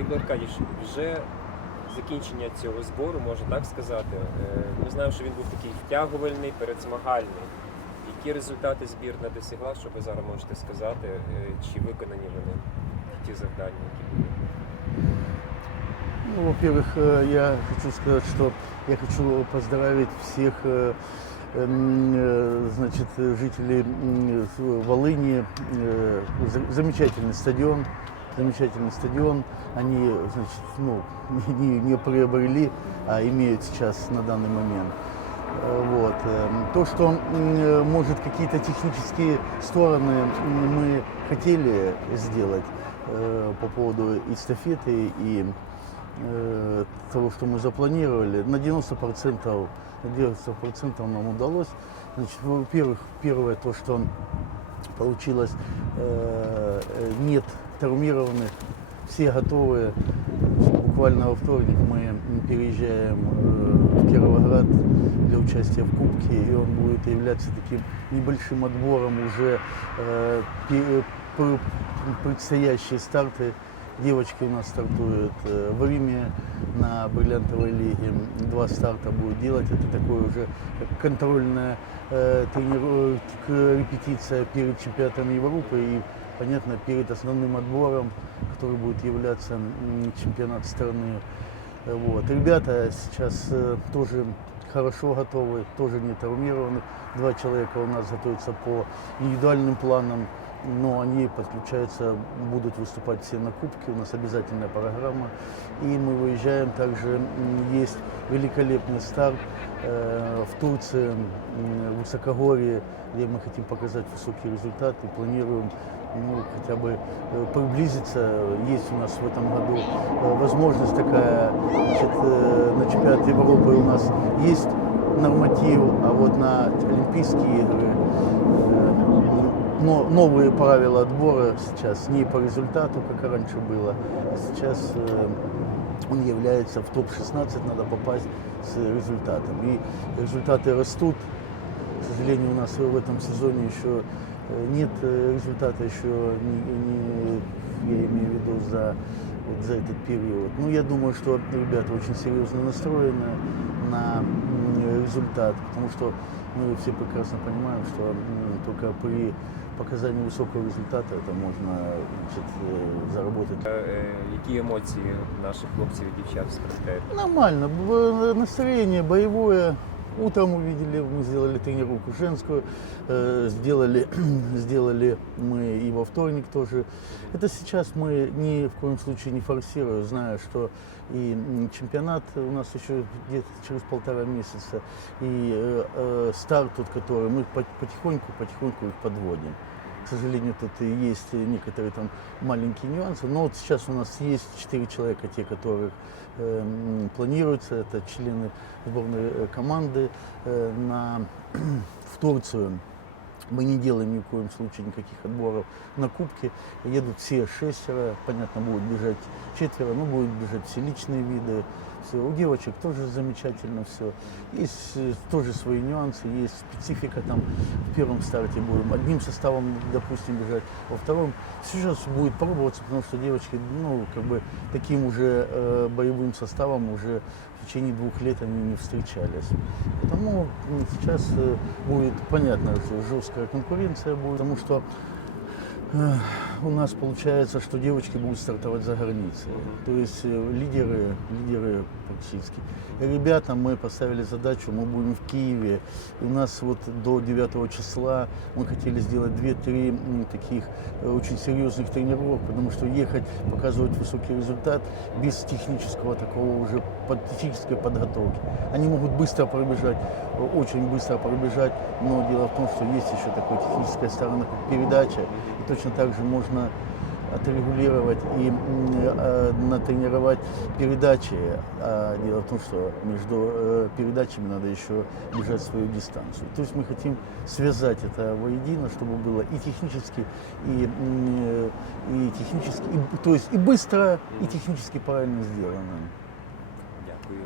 Віктор Аркадійович, вже закінчення цього збору, можна так сказати. Е, Ми знаємо, що він був такий втягувальний, передзмагальний. Які результати збірна досягла, що ви зараз можете сказати, е, чи виконані вони ті завдання, які були? Ну, во-первых, э, я хочу сказать, что я хочу поздравить всех э, м, э, значит, жителей м, с- Волыни. Э, за- Замечательный стадион, Замечательный стадион. Они, значит, ну, не, не приобрели, а имеют сейчас на данный момент. Э, Вот. эм, То, что, э, может, какие-то технические стороны мы хотели сделать э, по поводу эстафеты и того, что мы запланировали, на 90%, на 90% нам удалось. Значит, во-первых, первое то, что получилось, нет травмированных, все готовы. Буквально во вторник мы переезжаем э, в Кировоград для участия в Кубке, и он будет являться таким небольшим отбором уже э, предстоящие старты. Девочки у нас стартуют э, в Риме на бриллиантовой лиге. Два старта будут делать. Это такое уже контрольная э, к- репетиция перед чемпионатом Европы и, понятно, перед основным отбором, который будет являться чемпионат страны. Вот. Ребята сейчас э, тоже хорошо готовы, тоже не травмированы. Два человека у нас готовятся по индивидуальным планам, но они подключаются, будут выступать все на Кубке. У нас обязательная программа. И мы выезжаем. Также есть великолепный старт э, в Турции, в Высокогорье, где мы хотим показать высокие результаты. Планируем ну, хотя бы э, приблизиться. Есть у нас в этом году э, возможность такая, значит, на чемпионат Европы у нас есть норматив, а вот на Олимпийские игры но новые правила отбора сейчас не по результату, как раньше было, сейчас э, он является в топ-16, надо попасть с результатом. И результаты растут. К сожалению, у нас в этом сезоне еще э, нет э, результата еще, не, не- я имею в виду за, вот за этот период. Ну, я думаю, что ребята очень серьезно настроены на м, результат, потому что мы все прекрасно понимаем, что м, только при показании высокого результата это можно значит, э, заработать Е, е, Які емоції наших хлопців і дівчат сприймають? Нормально. Б- Настроение боевое. Утром увидели, мы сделали тренировку женскую, э, сделали, сделали мы и во вторник тоже. Это сейчас мы ни в коем случае не форсируем, зная, что и чемпионат у нас еще где-то через полтора месяца, и э, э, старт тут, который мы по- потихоньку, потихоньку их подводим. К сожалению, тут и есть некоторые там маленькие нюансы. Но вот сейчас у нас есть четыре человека, те, которых э, м, планируется. Это члены сборной э, команды э, на, в Турцию. Мы не делаем ни в коем случае никаких отборов на кубке. Едут все шестеро, понятно, будут бежать четверо, но будут бежать все личные виды. У девочек тоже замечательно все. Есть э, тоже свои нюансы, есть специфика там. В первом старте будем одним составом, допустим, бежать, во втором сейчас будет пробоваться, потому что девочки, ну, как бы таким уже э, боевым составом уже в течение двух лет они не встречались. Потому сейчас э, будет понятно, что жесткая конкуренция будет, потому что э, у нас получается, что девочки будут стартовать за границей. То есть э, лидеры, лидеры практически. Ребятам мы поставили задачу, мы будем в Киеве. И у нас вот до 9 числа мы хотели сделать 2-3 м, таких э, очень серьезных тренировок, потому что ехать, показывать высокий результат без технического такого уже технической подготовки. Они могут быстро пробежать, э, очень быстро пробежать, но дело в том, что есть еще такая техническая сторона, передача, и точно так же можно отрегулировать и м, э, натренировать передачи. А дело в том, что между э, передачами надо еще бежать свою дистанцию. То есть мы хотим связать это воедино, чтобы было и технически, и, м, э, и технически, и- то есть и быстро, и технически правильно сделано. Дякую.